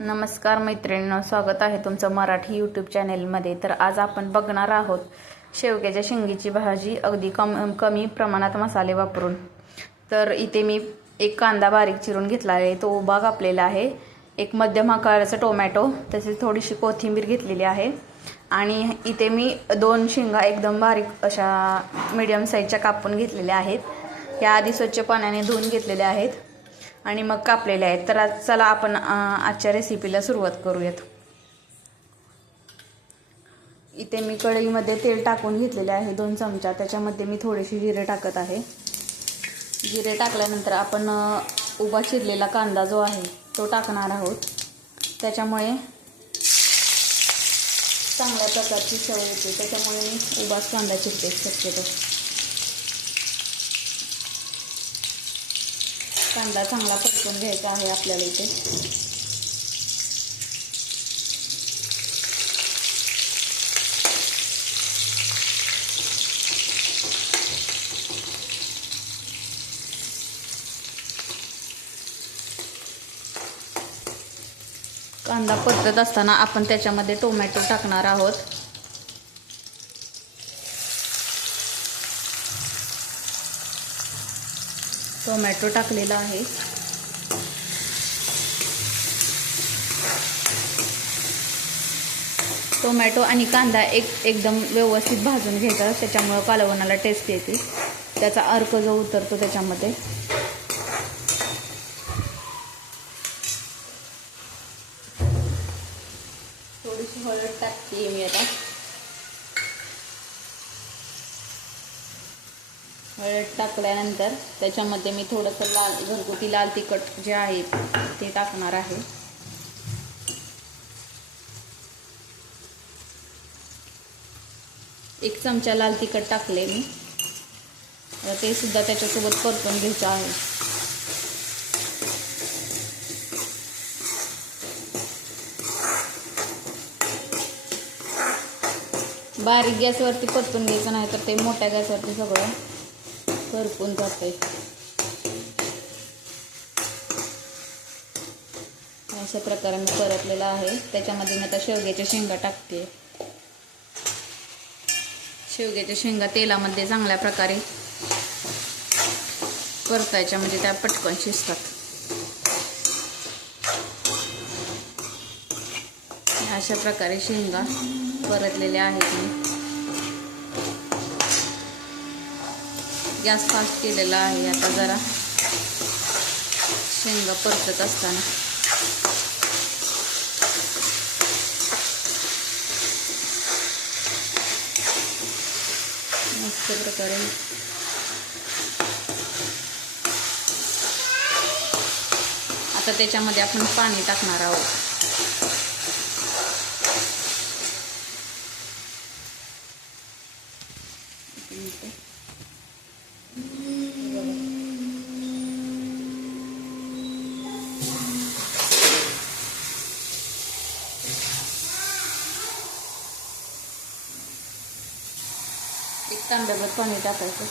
नमस्कार मैत्रिणींनो, स्वागत आहे तुमचं मराठी यूट्यूब चॅनेलमध्ये। तर आज आपण बघणार आहोत शेवग्याच्या शेंगीची भाजी अगदी कमी प्रमाणात मसाले वापरून। तर इथे मी एक कांदा बारीक चिरून घेतला आहे, तो उभा कापलेला आहे। एक मध्यम आकाराचा टोमॅटो, तसेच थोडीशी कोथिंबीर घेतलेली आहे। आणि इथे मी 2 शेंगा एकदम बारीक अशा मीडियम साईजच्या कापून घेतलेल्या आहेत। या आधी स्वच्छ पाण्याने धुवून घेतलेल्या आहेत आणि मग कापलेले आहेत। तर चला आपण आजच्या रेसिपीला सुरुवात करूयात। इथे मी कढईमध्ये तेल टाकून घेतलेले आहे 2 चमचा। त्याच्यामध्ये मी थोडेसे जिरे टाकत आहे। जिरे टाकल्यानंतर आपण उभा चिरलेला कांदा जो आहे तो टाकणार आहोत। त्याच्यामुळे चांगल्या प्रकारची चव येते, त्याच्यामुळे मी उभाच कांदा चिरते शक्यतो। कांदा चांगला परतून घ्यायचा आहे आपल्याला इथे। कांदा परतत असताना आपण त्याच्यामध्ये टोमॅटो टाकणार आहोत। टोमॅटो टाकलेला आहे। टोमॅटो आणि कांदा एकदम व्यवस्थित भाजून घ्यायचा, त्याच्यामुळे कालवणाला टेस्ट येते, त्याचा अर्क जो उतरतो त्याच्यामध्ये। थोडीशी हळद टाकते मी आता। हळद टाकल्यानंतर त्याच्यामध्ये मी थोडंसं घरगुती लाल तिखट जे आहे ते टाकणार आहे। एक चमचा लाल तिखट टाकले मी, ते सुद्धा त्याच्यासोबत परतून घ्यायचं आहे। बारीक गॅसवरती परतून घ्यायचं, नाही तर ते मोठ्या गॅसवरती सगळं करपून जाते। अशा प्रकारे मी परतलेला आहे। त्याच्यामध्ये मी आता शेवग्याच्या शेंगा टाकते। शेवग्याच्या शेंगा तेलामध्ये चांगल्या प्रकारे परतायच्या, म्हणजे त्या पटकन शिजतात। अशा प्रकारे शेंगा परतलेल्या आहेत मी। गॅस फास्ट केलेला आहे। आता जरा शेंगा परतत असताना मस्त प्रकारे आता त्याच्यामध्ये आपण पाणी टाकणार आहोत। एक तांब्याभर पाणी टाकायचं।